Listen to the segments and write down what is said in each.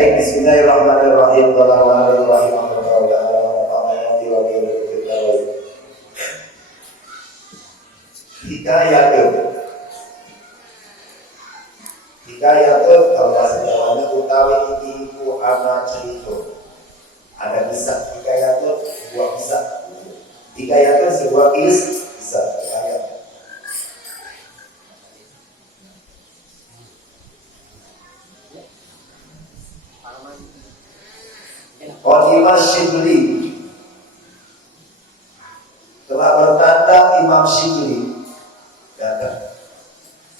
Baik, bismillahirrahmanirrahim. Hikayatun kalau bahasa Jawanya utawi iku ana cerita. Ada kisah. Hikayatun sebuah kisah. Hikayatun sebuah kisah. Hikayat. Qadimah Shibli, telah bertanda Imam Shibli.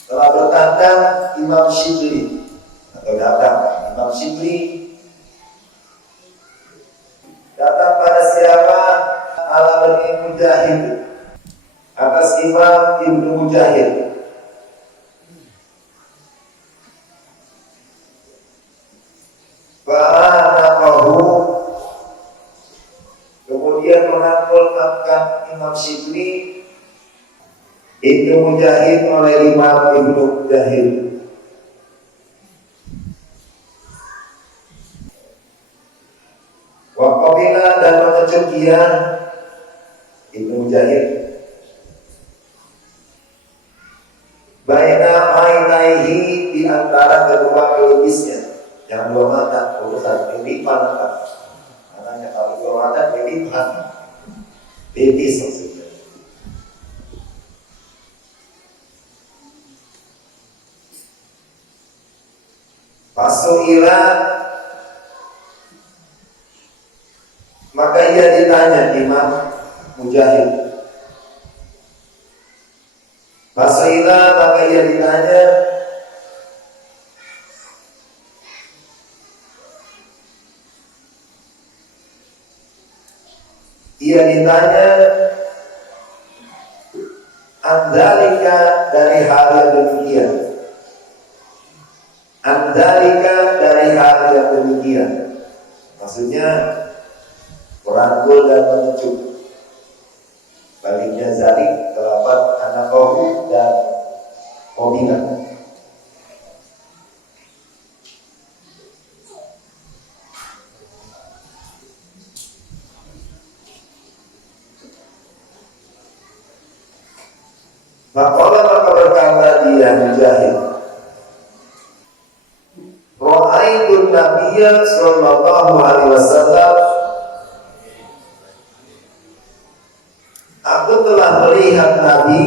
Telah bertanda Imam Shibli atau datang Imam Shibli. Datang pada siapa? Ala bin Mujahid, atas Imam Ibnu Mujahid. Kemudian menangkap Imam Shibli Ibnu Mujahid oleh Imam Ibnu Mujahid. Waqabila dan mengecut dia Ibnu Mujahid baina ainaihi, di antara kedua pelipisnya, yang dua mata, urusan pelipan mata. Makanya kalau dua mata pelipan, pelipis maksudnya. Fasu'ila, maka ia ditanya Imam Mujahid. Fasu'ila, maka ia ditanya andalika, dari hal yang demikian. Andalika, dari hal yang demikian. Maksudnya merangkul dan mengecut. Baliknya zalik, kelapat anak kohu dan obina. Maka berkata dia Mujahid, Ra'aitun Nabiyya sallallahu alaihi wasallam, aku telah melihat Nabi,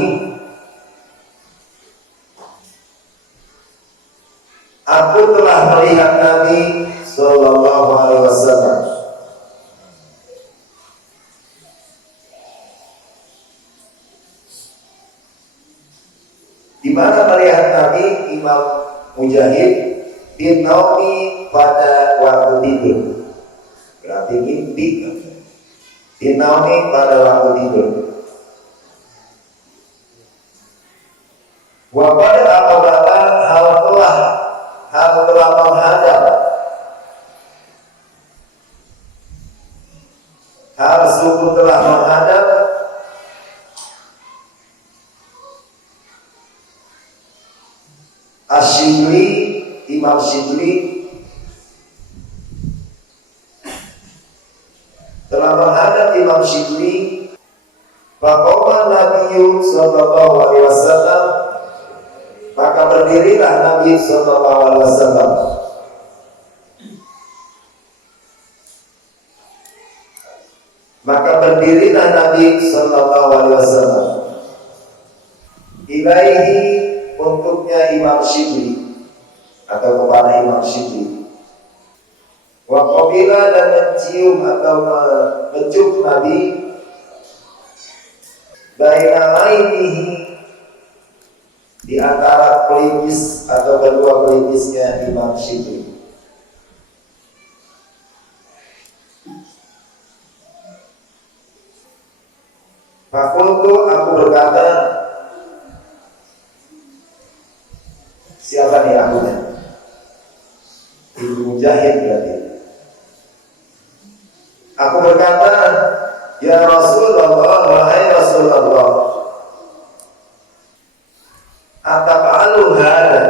sallallahu alaihi wasallam. Di mana melihat Nabi Imam Mujahid bin naumi, pada waktu tidur. Berarti mimpi. Bin naumi, pada waktu tidur. Wa pada aqabata, hal telah menghadap. Hal sungguh telah menghadap Ash-Shibli, Imam Shibli telah menghadap Imam Shibli. Faqama Nabiyyu sallallahu alaihi wasallam, maka berdirilah Nabi sallallahu alaihi wasallam. Maka berdirilah Nabi sallallahu alaihi wasallam. Ilaihi, untuknya Imam Shibli atau kepada Imam Shibli. Wa qabila, dan mencium atau mencup Nabi baina ainihi, di antara pelipis atau kedua pelipisnya Imam Shibli. Fakultu, aku berkata, siapa nih akunya? Ibnu Mujahid berarti. Aku berkata, ya Rasulullah, wahai Rasulullah, ataf'alu hadza,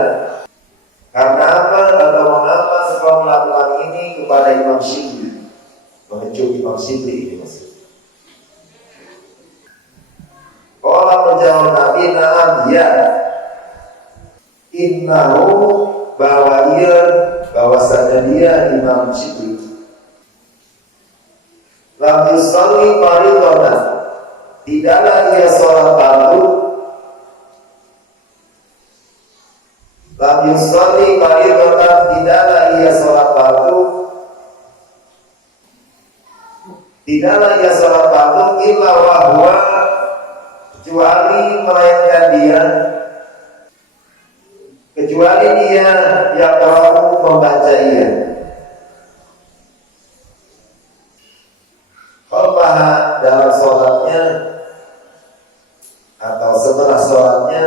karena apa atau mengapa engkau melakukan innahu bahwasanya dia Imam Syibli lam yusalli faridatan, tidaklah ia sholat fardu, lam yusalli faridatan, tidaklah ia sholat fardu, tidaklah ia sholat fardu illa wahwa, kecuali melainkan dia, kecuali dia yang perlu membaca ia khalfaha dalam sholatnya atau setelah sholatnya,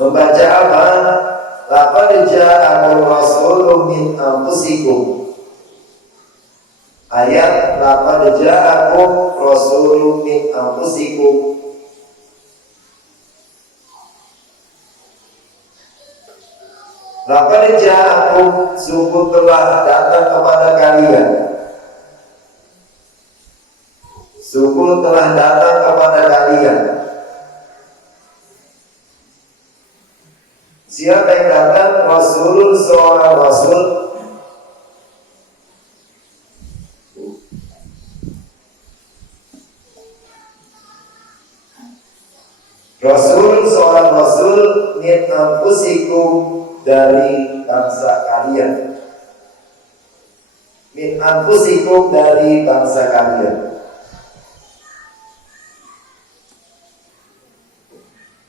membaca apa? Laqad ja'akum rasulun min anfusikum, ayat laqad ja'akum rasulun min anfusikum. Laqad ja'akum, sungguh telah datang kepada kalian, sungguh telah datang kepada kalian. Siapa yang datang? Rasulun, seorang rasul. Rasul, seorang rasul min anfusikum, dari bangsa kalian, min anfusikum, dari bangsa kalian.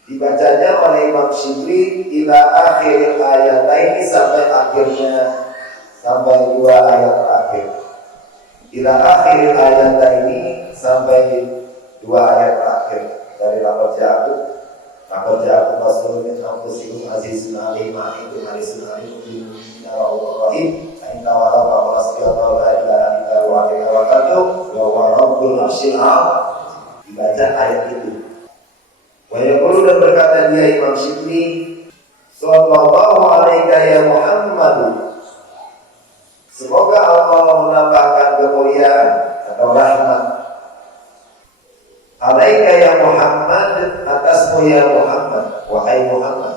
Dibacanya oleh Imam Syibli ila akhir ayat ini, sampai akhirnya, sampai dua ayat terakhir. Ila akhir ayat ini, sampai dua ayat terakhir dari lafaz Ya'qub. Laqad ja'akum rasulun min anfusikum azizun 'alaihi ma anittum harisun 'alaikum bil mu'minina ra'ufur rahim. Fa in tawallaw fa qul hasbiyallahu la ilaha illa huwa 'alaihi tawakkaltu wa huwa rabbul 'arsyil 'azim. Dibaca ayat itu. Wa yaqulu, dan berkata dia Imam Syibli, sallallahu alaika ya Muhammad, semoga Allah menambahkan kemuliaan atau rahmat alaika ya Muhammad, atasmu ya Muhammad, wahai Muhammad.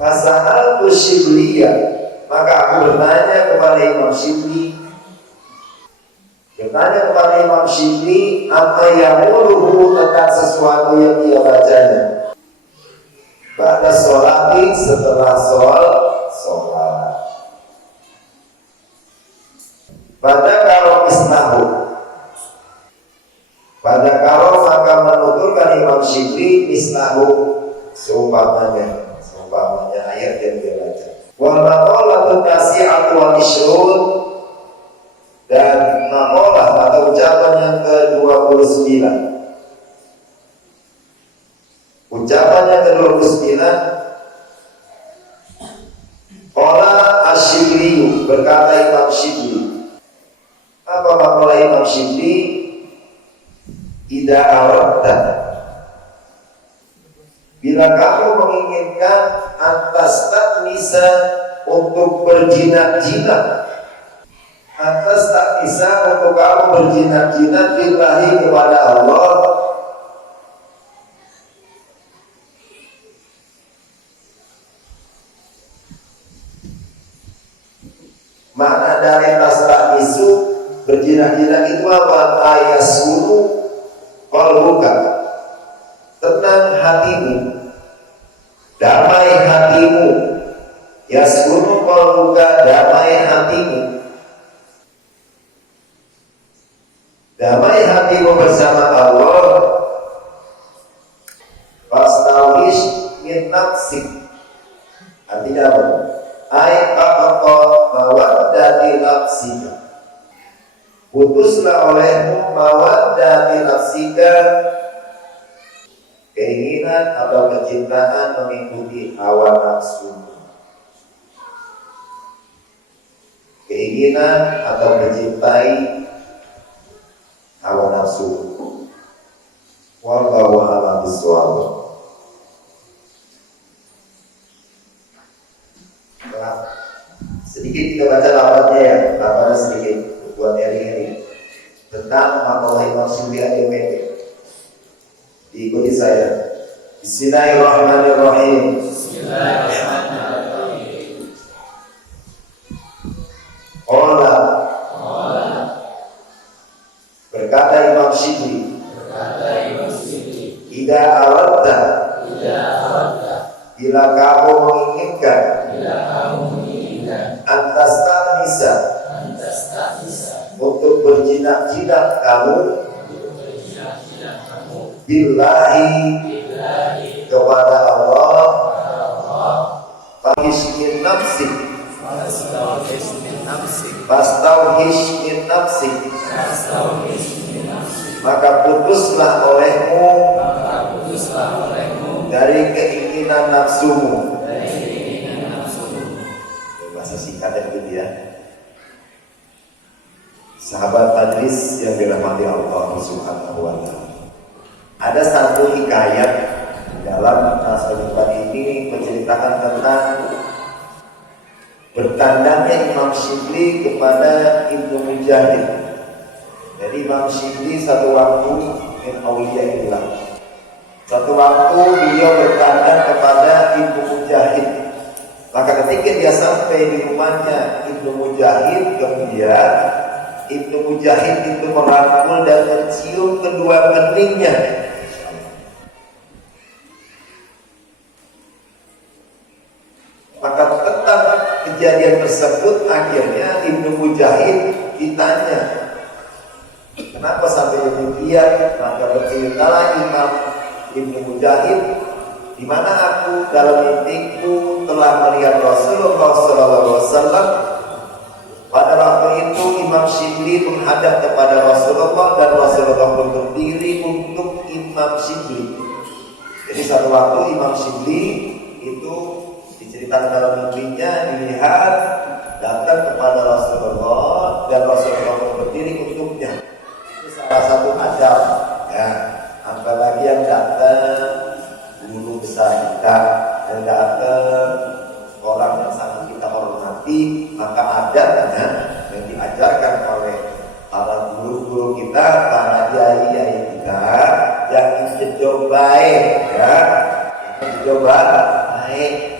Fasa'altu Syibliya, maka aku bertanya kepada Imam Syibli, bertanya kepada Imam Syibli, apa yaquluhu, tentang sesuatu yang dia bacanya pada sholati, setelah sholat. Pada kalau isnahu, pada kalau maka menuturkan Imam Syibli mislahu, seumpamanya ayat yang dia baca. Wal maqalatu tasi'atu wal ishrun, dan maqalah atau ucapan yang ke-29, ucapan yang ke-29, qala asy-Syibli, berkata Imam Syibli. Apa maqalah Imam Syibli? Ida aradta, bila kamu menginginkan antas tak bisa untuk berjinak-jinak, antas tak bisa untuk kamu berjinak-jinak billahi, kepada Allah, makna dari tas tak isu berjinak-jinak itu apa? Ayasuru qalbuka, tenang hatimu, damai hatimu, yaskunu qalbuka, damai hatimu, damai hatimu bersama Allah. Fastawish min nafsik, artinya apa? Ai aqqa mawaddati nafsika, putuslah olehmu mawaddati nafsika, keinginan atau kecintaan mengikuti hawa nafsu, keinginan atau mencintai hawa nafsu. Wallahu a'lam bishawab. Sedikit kita baca lafaznya ya, lafaznya sedikit buat ering-ering. tentang makalah Imam Syibli ADWT. Diikuti saya. Bismillahirrahmanirrahim. Bismillahirrahmanirrahim. Qala. Berkata Imam Syibli. Ida aradta. Bila kamu menginginkan. Antastanisa. Untuk berjinak-jinak kamu. Billahi. Kepada Allah. Fahish min nafsik. Fastauhish min nafsik. Maka putuslah olehmu dari keinginan nafsumu. Bahasa singkat yang gitu ya. Sahabat majlis yang dirahmati Allah Subhanahu wa ta'ala. Ada satu hikayat dalam naskah ini menceritakan tentang bertandanya Imam Syibli kepada Ibnu Mujahid. Jadi Imam Syibli satu waktu min auliyaillah. Satu waktu beliau bertandang kepada Ibnu Mujahid. Maka ketika dia sampai di rumahnya Ibnu Mujahid, kemudian Ibnu Mujahid itu merangkul dan mencium kedua keningnya. Maka tentang kejadian tersebut akhirnya Ibnu Mujahid ditanya, kenapa sampai demikian? Maka berceritalah Imam Ibnu Mujahid, di mana aku dalam mimpiku telah melihat Rasulullah SAW. Pada waktu itu Imam Syibli menghadap kepada Rasulullah dan Rasulullah pun berdiri untuk Imam Syibli. Jadi satu waktu Imam Syibli itu diceritakan dalam mimpinya dilihat datang kepada Rasulullah dan Rasulullah pun berdiri untuknya. Itu salah satu adab ya. Apalagi yang datang guru besar kita, yang datang orang yang sangat kita hormati, maka adabnya yang diajarkan oleh para guru-guru kita, para kiai kita, yang dijauh baik, ya, yang dijauh baik.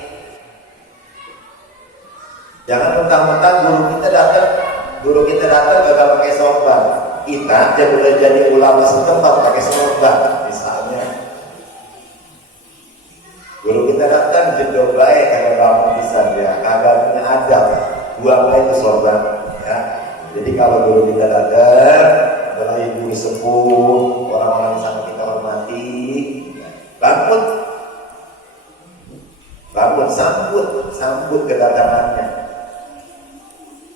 Jangan mentang-mentang guru kita datang gak pakai sorban. Kita aja boleh jadi ulama setempat pakai sorban, misalnya. Guru kita datang jauh baik, kagak bapak bisa dia, kagak punya adab, buanglah itu sorban, ya. Jadi kalau guru kita datang, adalah ibu sepuh, orang-orang yang sangat kita hormati, bangun, sambut kedatangannya.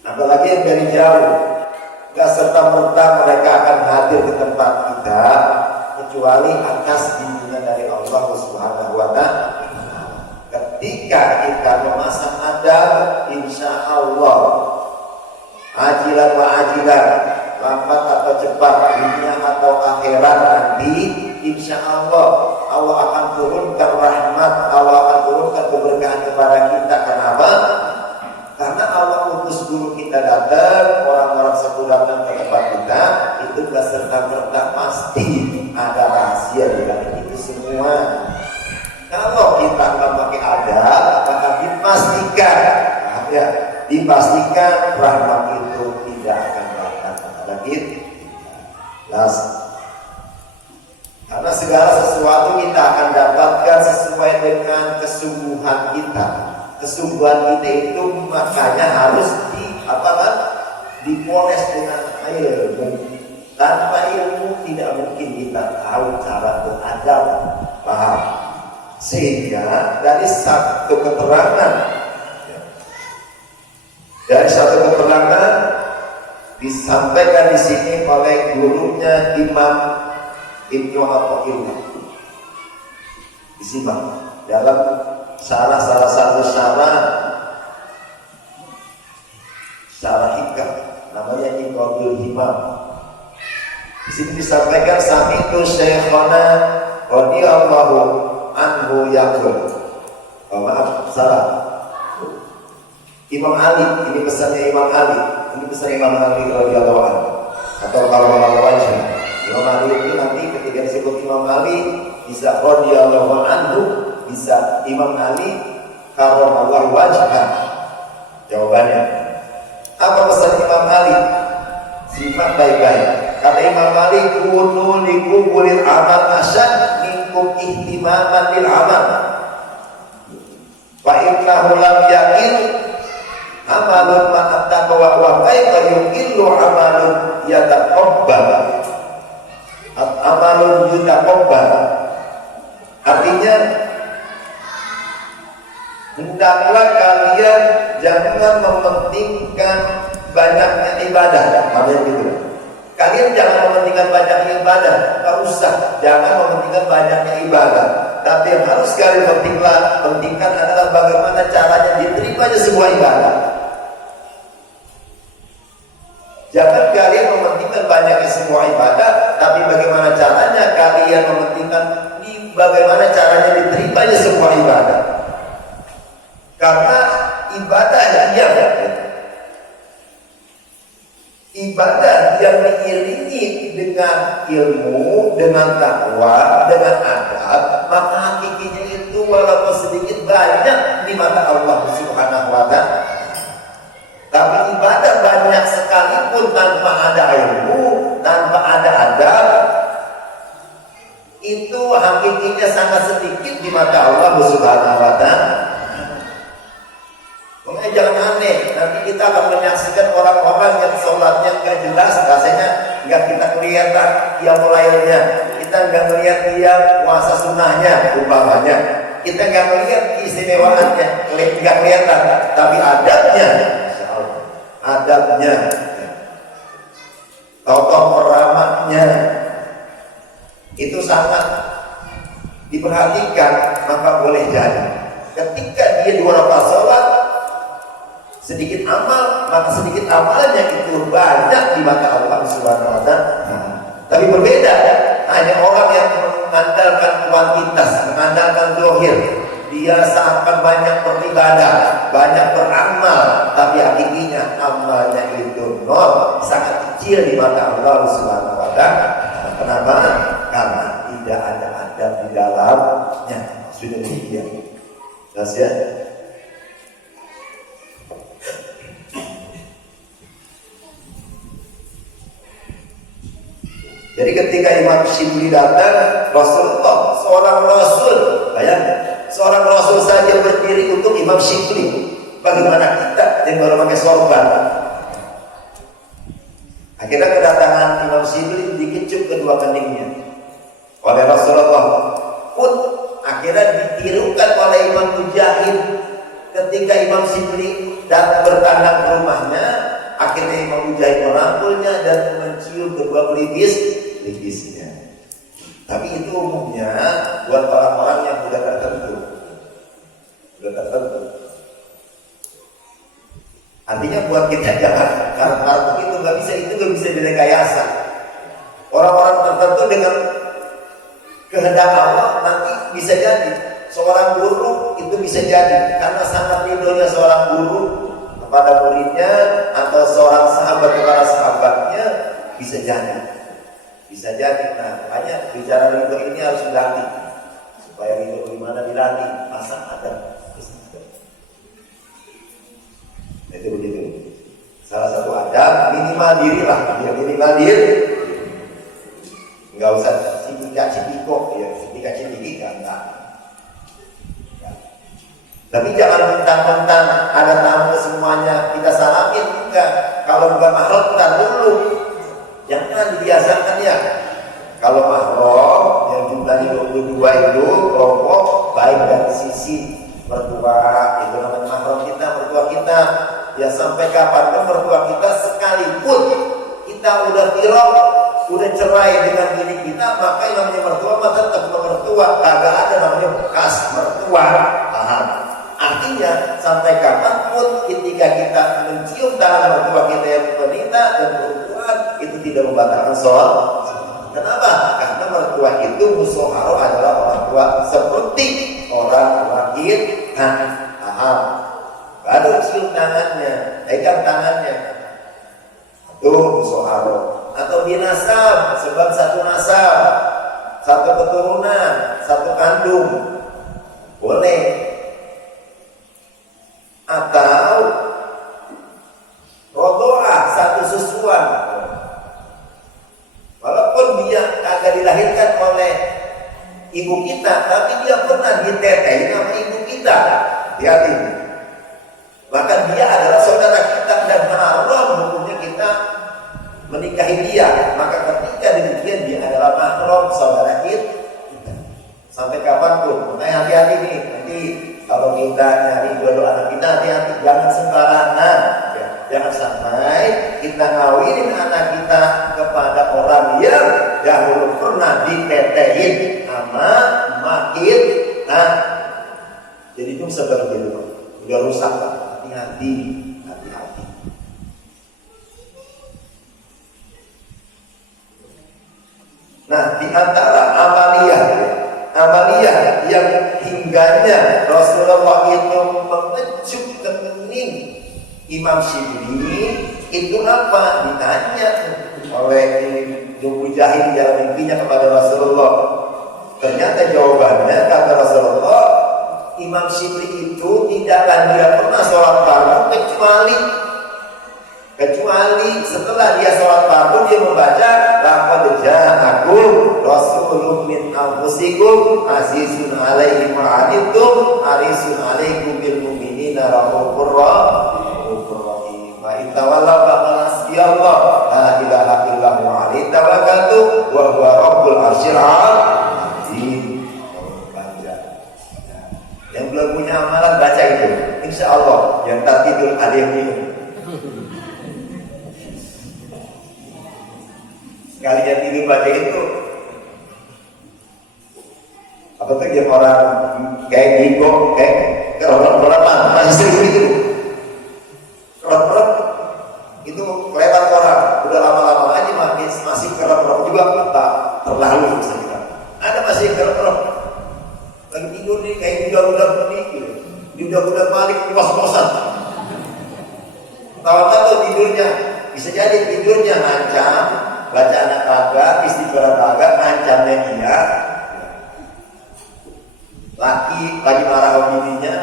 Apalagi yang dari jauh, gak serta-merta mereka akan hadir ke tempat kita, kecuali atas bimbingan dari Allah Subhanahu wa ta'ala. Ketika kita memasang adab, insya Allah ajilan wa ajilan, lambat atau cepat, dunia atau akhirat nanti, insya Allah Allah akan turunkan rahmat, Allah akan turunkan keberkahan kepada kita. Kenapa? Karena Allah utus guru kita datang, orang-orang sepuh datang ke tempat kita, itu gak serta-merta pasti ada rahasia di balik itu semua. Kalau kita akan pakai adab, maka dipastikan rahmat itu tidak akan datang kepada kita. Karena segala sesuatu kita akan dapatkan sesuai dengan kesungguhan kita. Kesungguhan kita itu makanya harus dipoles dengan ilmu. Tanpa ilmu tidak mungkin kita tahu cara beradab, paham? Sehingga dari satu keterangan disampaikan di sini oleh gurunya Imam Ibnu Athaillah. Disimak dalam salah satu syarah hikam namanya Iqadul Himam. Di sini disampaikan sami'tu Syekhana radhiyallahu anhu yaqul. Imam Ali, ini pesannya Imam Ali. Ini pesan Imam Ali radhiyallahu anhu. atau karomal wajah. Imam Ali itu nanti ketika disebut Imam Ali bisa radhiyallahu anhu, bisa Imam Ali karomal wajah. Jawabannya apa pesan Imam Ali? Simak baik-baik. Kata Imam Ali, kunu likubulil amal asyad minkum ihtimaman lil amal. Fa innahu lam yakin amalun ma'attaqwa wa kaifa yuqillu amalun yataqabbal. Amalun yataqabbal. Artinya hendaklah kalian jangan mementingkan banyaknya ibadah. Maksudnya gitu. Kalian jangan mementingkan banyaknya ibadah. Enggak usah, jangan mementingkan banyaknya ibadah. Tapi yang harus kalian pentingkan adalah bagaimana caranya diterimanya sebuah ibadah. Jangan kalian mementingkan banyaknya sebuah ibadah, tapi bagaimana caranya kalian mementingkan bagaimana caranya diterimanya sebuah ibadah. Karena ibadah yang diiringi dengan ilmu, dengan takwa, dengan adab, maka hakikinya itu walaupun sedikit banyak di mata Allah Subhanahu wa ta'ala. Tapi ibadah banyak sekalipun tanpa ada ilmu, tanpa ada adab, itu hakikinya sangat sedikit di mata Allah Subhanahu wa ta'ala. Makanya jangan aneh, nanti kita akan menyaksikan orang-orang yang sholatnya nggak jelas, rasanya nggak kita kelihatan dia mulainya, kita nggak melihat dia puasa sunnahnya, umpamanya, kita nggak melihat keistimewaannya, nggak kelihatan, tapi adabnya, tokoh peramahnya itu sangat diperhatikan, maka boleh jadi ketika dia 2 rakaat sholat sedikit amal, maka sedikit amalnya itu banyak di mata Allah Subhanahu wa ta'ala. Tapi berbeda, hanya orang yang mengandalkan kuantitas, mengandalkan zahir, dia seakan banyak beribadah, banyak beramal, tapi hakikinya amalnya itu nol, sangat kecil di mata Allah Subhanahu wa ta'ala. Kenapa? Karena tidak ada adab di dalamnya. Sudah demikian. Jelas ya? Jadi ketika Imam Syibli datang, Rasulullah, seorang Rasul, bayangkan, seorang Rasul saja berdiri untuk Imam Syibli. Bagaimana kita yang baru pakai sorban? Akhirnya kedatangan Imam Syibli dikecup kedua keningnya oleh Rasulullah. Pun akhirnya ditirukan oleh Imam Mujahid ketika Imam Syibli datang bertandang ke rumahnya. Akhirnya Imam Mujahid merangkulnya dan mencium kedua pelipisnya. Tapi itu umumnya buat orang-orang yang sudah tertentu. Artinya buat kita jangan, karena itu nggak bisa direkayasa. Orang-orang tertentu dengan kehendak Allah nanti bisa jadi seorang guru itu bisa jadi karena sangat ridhonya seorang guru kepada muridnya atau seorang sahabat kepada sahabatnya bisa jadi. Nah, makanya bicara ridho ini harus dilatih supaya ridho bagaimana dilatih, masa ada. Itu begitu. Salah satu adab minimal diri lah, ya minimal diri. Enggak usah cipika-cipiko, ya cipika-cipiki enggak. Tapi jangan mentang-mentang ada tamu semuanya kita salamin, enggak. Kalau bukan mahram entar dulu. Jangan dibiasakan ya. Kalau mahram yang jumlahnya 22 itu kelompok baik dari sisi mertua, itu namanya mahram kita, mertua kita. Ya sampai kapanpun mertua kita sekalipun kita udah tirok, udah cerai dengan diri kita, maka yang namanya mertua mah tetap mertua, kagak ada namanya bekas mertua. Paham? Artinya sampai kapanpun ketika kita mencium tangan mertua kita yang wanita dan perempuan itu tidak membatalkan sholat. Kenapa? Karena mertua itu musoharo adalah orang tua seperti orang lahir. Paham? Baru cium tangannya, pegang tangannya. Itu musoharo. atau binasab sebab satu nasab, satu keturunan, satu kandung, boleh. Atau rodoah, satu susuan, walaupun dia agak dilahirkan oleh ibu kita, tapi dia pernah ditetein sama ibu kita. Hati-hati. Bahkan dia adalah saudara kita dan mahram hukumnya kita menikahi dia. Maka ketika demikian dia adalah mahram saudara kita. Sampai kapanpun. Makanya hati-hati nih. Nanti kalau kita nyari jodoh anak kita, hati-hati, jangan sembarangan. Ya, jangan sampai kita ngawinin anak kita kepada orang yang dahulu pernah ditetein sama makin. Nah, jadi itu seperti itu. Udah rusak, hati-hati, hati-hati. Nah, di antara amaliyah yang hingganya Rasulullah itu mengejuk kening Imam Syibli itu apa? Ditanya oleh Abu Jahil dalam mimpinya kepada Rasulullah. Ternyata jawabannya kata Rasulullah, Imam Syibli itu tidaklah dia pernah sholat fardu kecuali setelah dia sholat fardu dia membaca laqad ja'akum rasulun min anfusikum azizun 'alaihi ma 'anittum harisun 'alaikum bil mu'minina raufur rahim. Fa in tawallaw faqul hasbiyallah la ilaha illa huwa 'alaihi tawakkaltu wa huwa rabbul 'arsyil 'azim. Yang belum punya amalan baca itu, insya Allah yang tak tidur ada yang minum. Kalian tidur baca itu, apa tuh yang orang kayak bingung, kayak orang masih sering begitu. Orang itu kelewat orang, udah lama-lama aja masih kerap juga tak terlalu bisa. Ada masih kerap lagi tidur nih kayak budak-budak menikah, budak-budak balik kos-kosan. Tahu tidurnya, bisa jadi tidurnya ngancam, baca anak kagak, istighfar kagak, ngancamnya dia. Laki lagi marah sama bininya,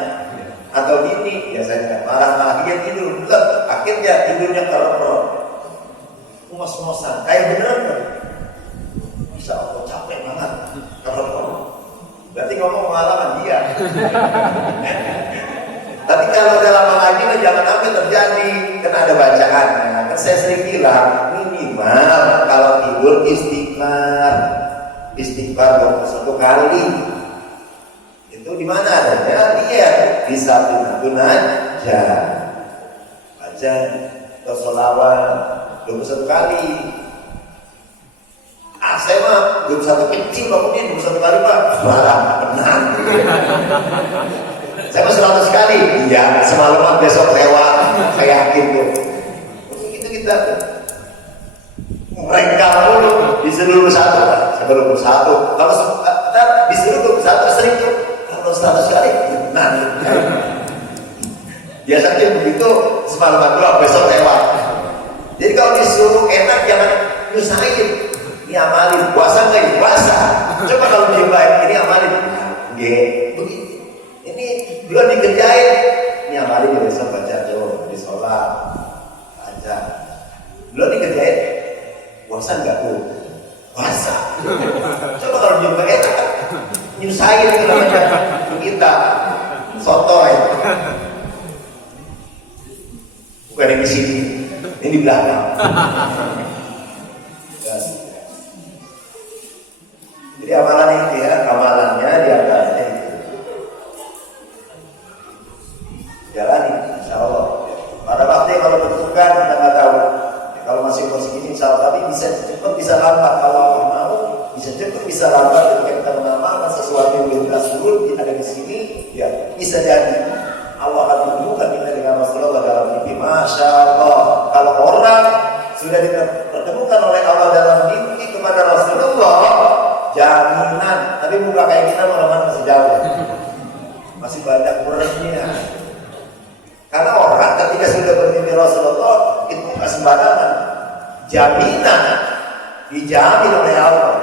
atau bini biasanya marah dia tidur, akhirnya tidurnya kerap-kerap, ngos-ngosan, kayak beneran kan? Bisa Allah capek banget, kerap-kerap. Berarti ngomong pengalaman dia. Tapi kalau dalam mengaji jangan sampai terjadi, karena ada bacaan. Kan saya sering bilang minimal kalau tidur istighfar 21 kali. Itu di mana adanya? Dia di Sabtu aja. Baca bersolawat 21 kali. Saya mah 21 kecil bangunin 21 kali Pak. Barang benar. Saya mah 100 kali. Iya, semalam besok lewat. Saya yakin tuh. Begitu kita mereka dulu disuruh satu, sebelum satu. Kalau disuruh satu sering tuh. Kalau 100 kali, nah. Biasanya begitu semalam dulu besok lewat. Jadi kalau disuruh enak jangan nyusahin. Ini amalin, puasa nggak? Puasa. Coba kalau dibaik, ini amalin. Begitu. Ini belum dikerjain. Ini amalin ya besok baca tuh, di sholat, baca. Belum dikerjain, puasa nggak tuh? Puasa. Coba kalau dibaik, nyusahin itu namanya kita sotoy. Bukan yang di sini, ini di belakang. Jadi amalan itu ya, amalannya diantaranya itu. Jalani, insya Allah. Pada waktu yang kalau tentukan kita nggak tahu. Ya, kalau masih ini insya Allah, tapi bisa cepat bisa lambat. Kalau Allah mau, bisa cepat bisa lambat. Ketika kita mengamalkan sesuatu yang belum dulu ada di sini, ya bisa jadi Allah akan tunjukkan kita dengan Rasulullah dalam mimpi. Masya Allah. Kalau orang sudah dipertemukan oleh Allah dalam mimpi kepada Rasulullah, jaminan, tapi bukan kayak kita malah masih jauh, masih banyak kurangnya. Karena orang ketika sudah bermimpi Rasulullah itu bukan sembarangan. jaminan, dijamin oleh Allah.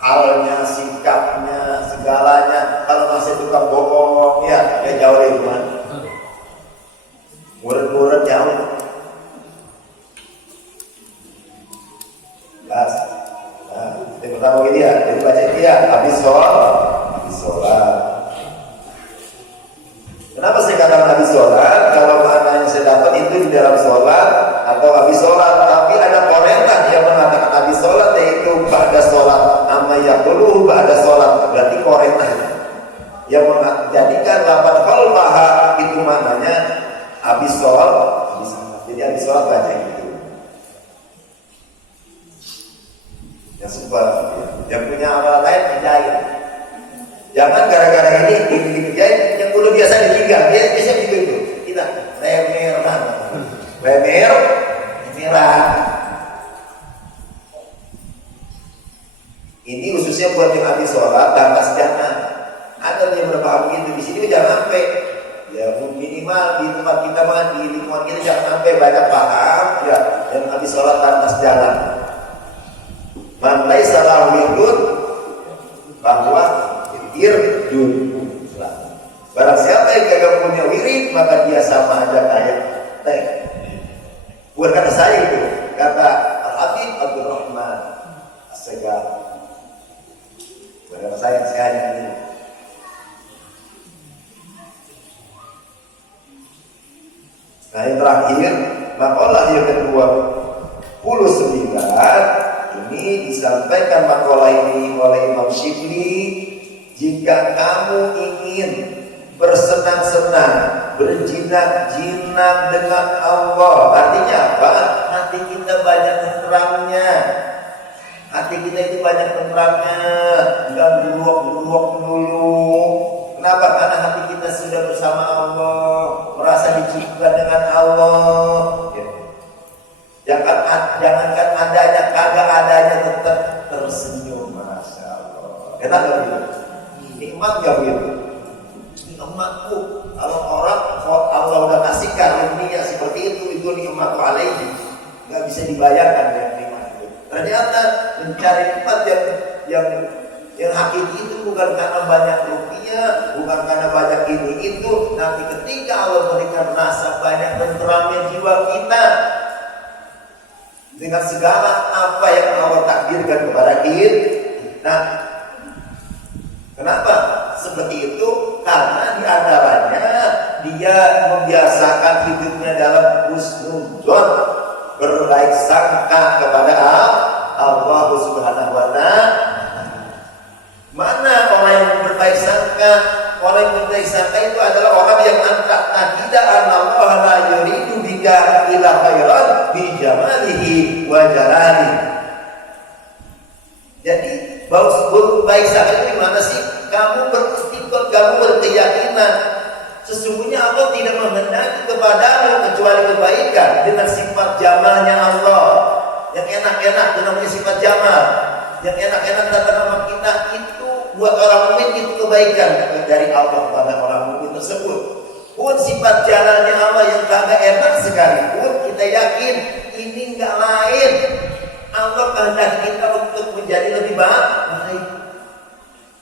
Halnya, sikapnya, segalanya. Kalau masih tukang bohong, ya jauh dari iman. Murid-murid jauh. Nah, yang pertama gini ya, jadi baca dia habis sholat. Kenapa saya katakan habis sholat? Kalau maknanya saya dapat itu di dalam sholat atau habis sholat, tapi ada komentar yang mengatakan habis sholat, yaitu ba'da sholat, amma yaquluhu ba'da sholat, berarti komentar yang menjadikan lafaz khalfaha itu maknanya habis sholat, jadi habis sholat baca itu. Yang super, yang punya amal lain kerjain. Jangan gara-gara ini dikerjain, yang dulu biasa ditinggal. Dia biasa gitu itu. Kita remer, merah. Ini khususnya buat yang habis sholat dan pas jangan. Ada yang berpaham begitu. Di sini jangan sampai. Ya minimal di tempat kita mandi, di lingkungan kita jangan sampai banyak paham. Ya yang habis sholat tanpa jalan. Man laisa lahu wirdun bahwa irjun. Barang siapa yang gagal punya wirid, maka dia sama aja kayak teh. Bukan kata saya itu, kata Al-Habib Abdurrahman As-Segar. Bukan kata saya hanya ini. Nah yang terakhir, makalah yang ke-29 ini disampaikan makalah ini oleh Imam Syibli. Jika kamu ingin bersenang-senang, berjinak-jinak dengan Allah, artinya apa? Hati kita banyak tenteramnya. Hati kita itu banyak tenteramnya, enggak beruak-beruak dulu. Kenapa? Karena hati kita sudah bersama Allah, merasa diciptakan dengan Allah. Jangankan adanya, kagak adanya tetap tersenyum, masya Allah. Kenapa begitu? Nikmat gak begitu? Nikmatku. Kalau Allah udah kasih karunia seperti itu nikmat alaihi. Gak bisa dibayarkan ya nikmat itu. Ternyata mencari nikmat yang hakiki itu bukan karena banyak rupiah, bukan karena banyak ini itu. Nanti ketika Allah berikan rasa banyak tenteramnya jiwa kita, dengan segala apa yang Allah takdirkan kepada kita. Nah, kenapa seperti itu? Karena diantaranya dia membiasakan hidupnya dalam husnuzon, berbaik sangka kepada Allah Subhanahu wa Ta'ala. Mana orang yang berbaik sangka? Orang yang berbaik sangka itu adalah orang yang tidak Allah la yuridu bika ila khairan bi jamalihi wa jalalihi. Jadi baik sangka itu gimana sih? Kamu beristiqomah, kamu berkeyakinan sesungguhnya Allah tidak menghendaki kepadamu kecuali kebaikan dengan sifat jamalnya Allah. Yang enak-enak itu namanya sifat jamal. Yang enak-enak kata nama kita itu buat orang mukmin itu kebaikan dari Allah kepada orang mukmin tersebut. Pun sifat jalannya Allah yang kagak enak sekalipun kita yakin ini enggak lain Allah kehendaki kita untuk menjadi lebih baik.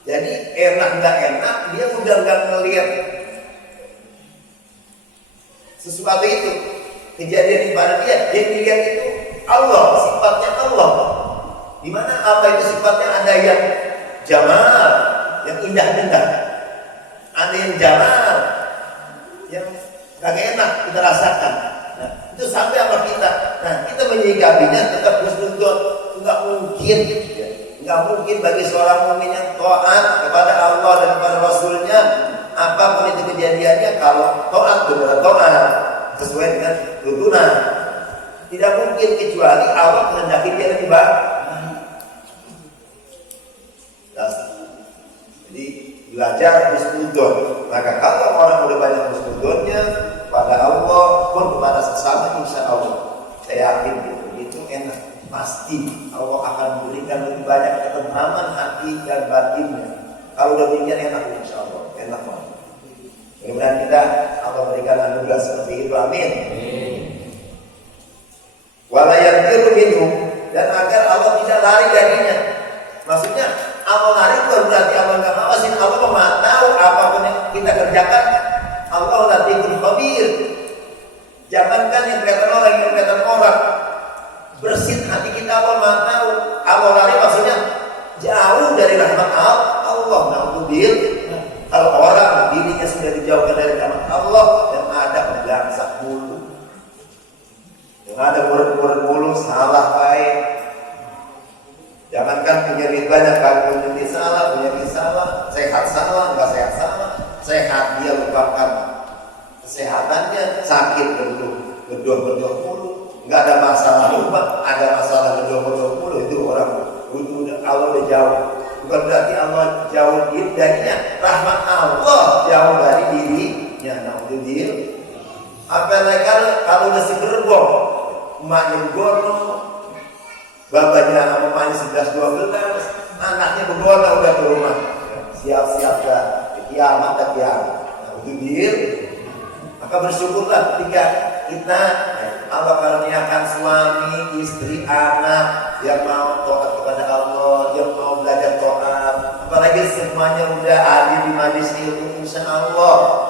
Jadi enak enggak enak dia udah enggak ngelihat sesuatu itu kejadian pada dia dilihat itu Allah, sifatnya Allah. Di mana apa itu sifatnya? Ada yang jamal, yang indah-indah, ada yang jamal, yang kagak enak kita rasakan. Nah, itu sampai apa kita? Nah, kita menyikapinya tetap husnuzon. Enggak mungkin, enggak mungkin bagi seorang mukmin yang taat kepada Allah dan kepada Rasulnya, apapun itu kejadiannya, kalau taat benar taat sesuai dengan tuntunan, tidak mungkin kecuali Allah kehendaki dia lebih baik. Jadi belajar husnuzon. Maka kalau orang udah banyak husnuzonnya pada Allah pun kepada sesama, insya Allah saya yakin itu enak. Pasti Allah akan memberikan lebih banyak ketentraman hati dan batinnya. Kalau udah demikian enak, insya Allah enak banget. Mudah-mudahan kita Allah berikan anugerah seperti itu, amin. wala yanfiru minhu, dan agar Allah tidak lari darinya. Maksudnya Allah lari bukan berarti Allah nggak ngawasin. Allah mah tahu apapun yang kita kerjakan. Allah latiful khabir. Jangankan yang kelihatan orang, yang kelihatan orang, bersin hati kita Allah mah tahu. Allah lari maksudnya jauh dari rahmat Allah. Naudzubil. Kalau orang dirinya sudah dijauhkan dari rahmat Allah, yang ada menggangsak mulu, yang ada murid-murid mulu, salah baik. Jangankan punya duit banyak, kalau punya duit salah, punya duit salah, sehat salah, enggak sehat salah. Sehat dia lupakan kesehatannya, sakit berdua mulu, enggak ada masalah lupa, ada masalah berdua mulu, itu orang Allah udah jauh. Bukan berarti Allah jauh darinya, rahmat Allah jauh dari dirinya. Naudzubil. Apalagi kalau udah segerbong, emaknya begono, bapaknya sama emaknya 11-12, anaknya begono udah ke rumah, siap-siap dah kiamat. Naudzubil. Maka bersyukurlah ketika kita Allah karuniakan suami, istri, anak yang mau taat kepada Allah, yang mau belajar taat, apalagi semuanya udah hadir di majelis ilmu, insya Allah.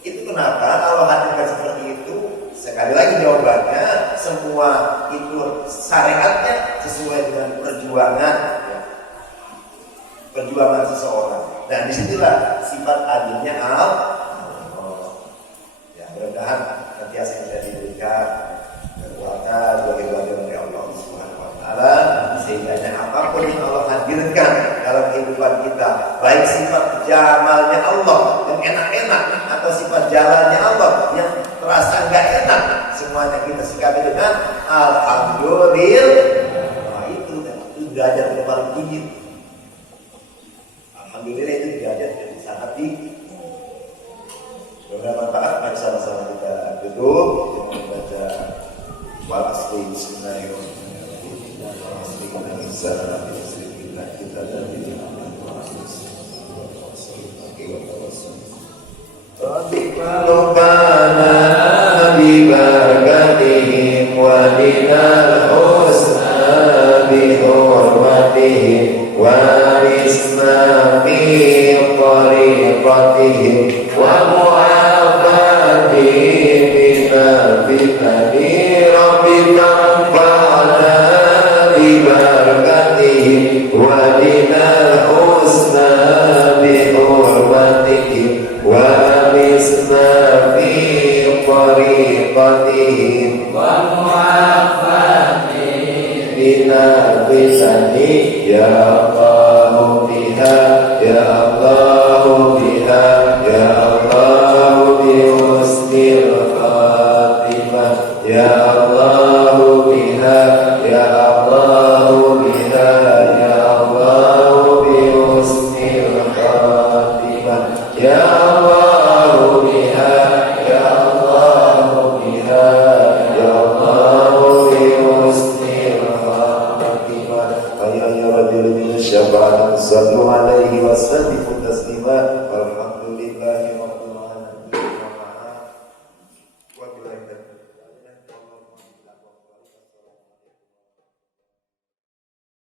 Itu kenapa Allah hadirkan seperti itu? Sekali lagi jawabannya, semua itu syariatnya sesuai dengan perjuangan seseorang. Dan disitulah sifat adilnya Allah. Mudah-mudahan nantiasa kita diberikan kekuatan bagi-bagi oleh Allah Subhanahu wa taala, sehingga apapun yang Allah hadirkan dalam kehidupan kita, baik sifat jamalnya Allah yang enak-enak atau sifat jalannya Allah yang terasa enggak enak, semuanya kita sikapi dengan alhamdulillah. Itu derajat yang paling tinggi. Alhamdulillah itu derajat yang sangat tinggi. Bermanfaat, mari sama-sama kita duduk dengan membaca wal asli bismillahirrahmanirrahim. Wal asli bismillah kita dan Rabbana bibarakatihim wa dinal husna bihurmatihim wa risna fi tariqatihim wa Bikani Rabbika fa'ala bibarakatihim wa dinal husna bihurmatihim wa misna fi tariqatihim wa mu'afatihim bina bisani ya Allah biha ya Allah biha ya Allah bihusnil ya Allah biha ya Allah biha ya Allah bihusnil khatimah ya Allah biha ya Allah biha ya Allah bihusnil khatimah. Ya rajul min syafa'at sallu alaihi wa sallimu taslima.